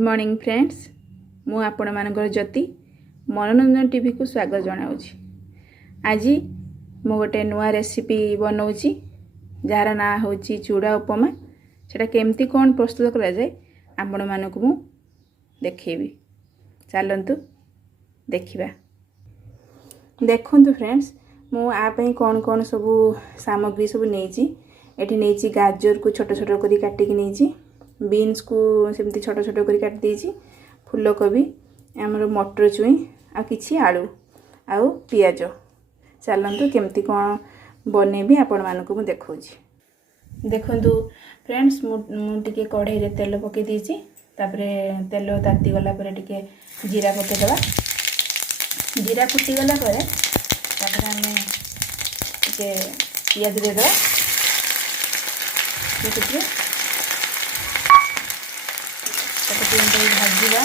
Good morning friends मु आपण मानकर ज्योति मनोरंजन टीवी को स्वागत जनाऊँगी। आज मु गोटे नुआ रेसिपी बनाऊँगी जार ना हूँ चूड़ा उपमा। सेटा केमती कौन प्रस्तुत करा जाए आपण मानक मु देखेबी। चलतु देखिबा। देखंतु फ्रेंड्स मु आपे कौन कौन सब सामग्री सब नहीं एठी गाजर को छोट छोट करी काटिकी नहीं, बीन्स को सेमती छोट छोट करी काट देछि, फूलकोबी आमर मटर चुई आ किछि आलू आउ पियाज। चलतु केमती कौन बनेबी आपण मानक मु देखौछि। देखंतु फ्रेंड्स मुझे कढ़ाई रे तेल पके दीची, तापरे तेल ताती गला परे टिके जीरा पके देबा। जीरा फुटी गला परे तापरे हमें टिके पियाज दे देबा। देखिए भाजीबा।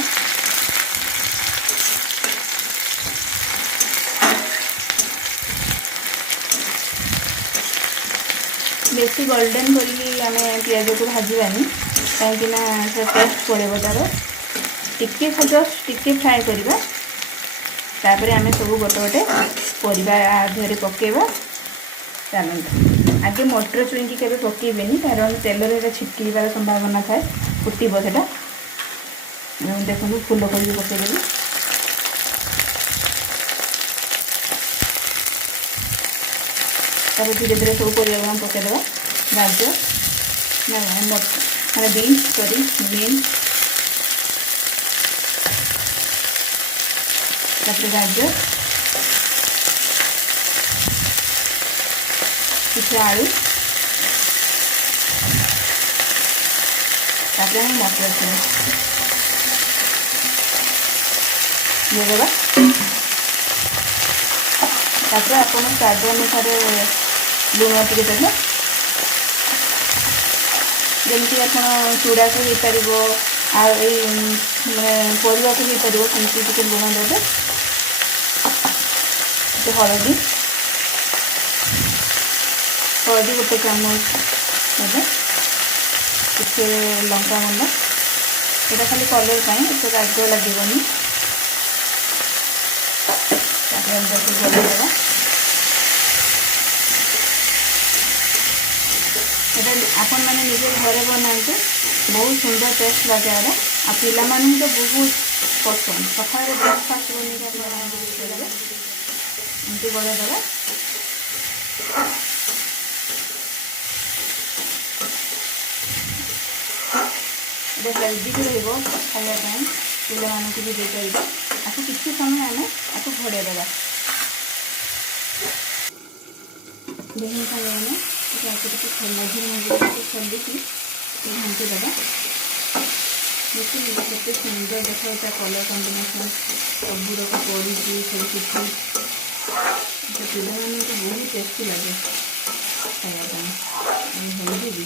बेसी गोल्डन करी आम पियाज को भाजबानी कहीं टेस्ट पड़े तार टिके जस्ट टिके फ्राए करवा। तापर आम सब गोटे गोटे परिबा आधे पकेबा। चलते आगे मटर चुईकी केवे पकेबेनी कारण तेल रे छिटकीबार संभावना थाए, फुटब सेटा। देखो फूलकोबी पकेदेवी। तापर धीरे धीरे सब परिबा पकेदेवा। गाजर मैंने बीन्स सॉरी बीन्स, तापर गाजर किसी आलू, तापर हम मटर देदेबा। तापर आप स्वाद अनुसार लुण टे देते, जमी आप चूड़ा को हो पार परिवा को हो पार सेमती टे लुण देते। हलदी गोटे चामच देते, टे लंका गुंड यहाँ खाली कलर पर राग लगे। गलेदेवा आपण मैंने निजे घरे बनाते बहुत सुंदर टेस्ट लगे। आ पिला तो बहुत पसंद सकाल ब्रेकफास्ट बन एमती गलेदेवा। हेल्दी भी रहा खावाई पिला भी दे पार। आपको किसी समय आम आपको घोड़े देवा। देखने मझे मझे खोलिकी घाटी देवा। देखिए केते सुंदर देखा कलर कॉम्बिनेशन सबूक पड़ी सब किसी पिला बहुत टेस्टी लगे खावाई। हेल्दी भी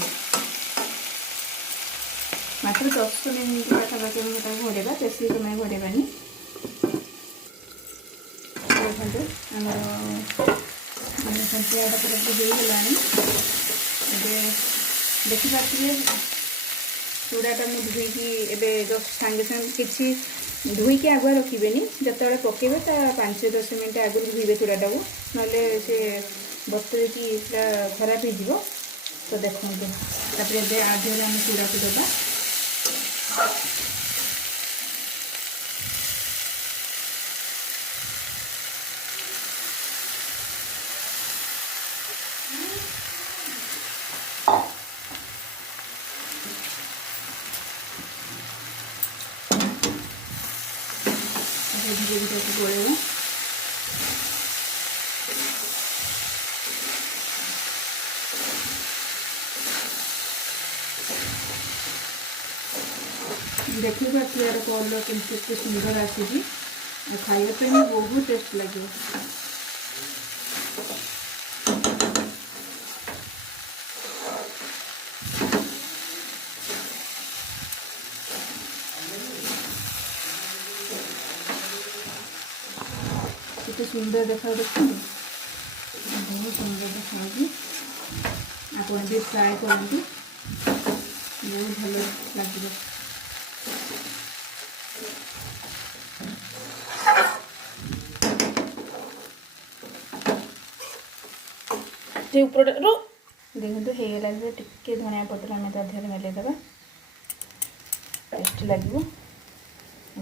मात्र 10 मिनट पाखापाखि घोड़ेबा, बेसी समय घोड़ेबानी। आमर सन्तुला पूरा होगला। देखिपे चूड़ाटा मुझे धोईकी एवं जस्ट सांगे सांगे किसी धोईकी आगुआ रखिए, जिते पकेबे 5-10 मिनट आगु धोइबे चूड़ाटा को, ना से बतुरी पूरा खराब हो। तो देखो तापर आधे आम चूड़ा को देवा। धीरे धीरे गोलेगा। देखिए यार कलर केते सुंदर आसी खाइबा बहुत टेस्ट लगे। केते सुंदर देखा देखते बहुत सुंदर देखा। आप भी फ्राए करते बहुत भल लगे। जे ऊपर रो देखो होगला टिके धनिया पत्र आम देहरे मेलईदेवा टेस्ट लगे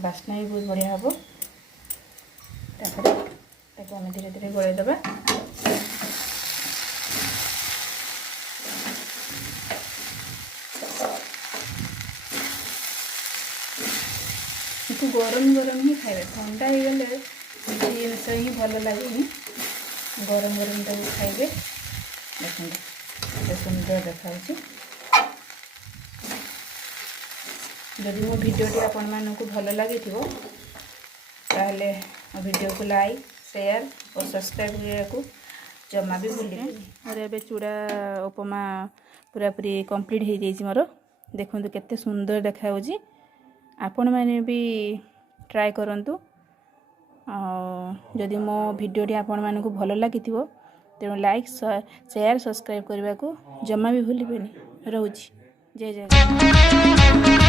बास्ना भी बहुत बढ़िया हम आम धीरे धीरे गोलैदेवा गरम गरम ही खाए ठंडा हो गले जिनस ही भल लगे गरम गरम तक खाइबे देखते सुंदर देखा जदि मो भिडियोटी आपण मानक भल लगी ताहले वीडियो को लाइक शेयर और सब्सक्राइब करने को जमा भी भूल मोर ए चूड़ा उपमा पूरा पूरी कंप्लीट हो जाइए मोर देखो केते सुंदर देखा आपण मैंने भी ट्राए करूँ जदि मो भिडियोटी आपण मानक भल लगी तेणु लाइक शेयर सब्सक्राइब करने को जमा भी भूल रोची जय जय।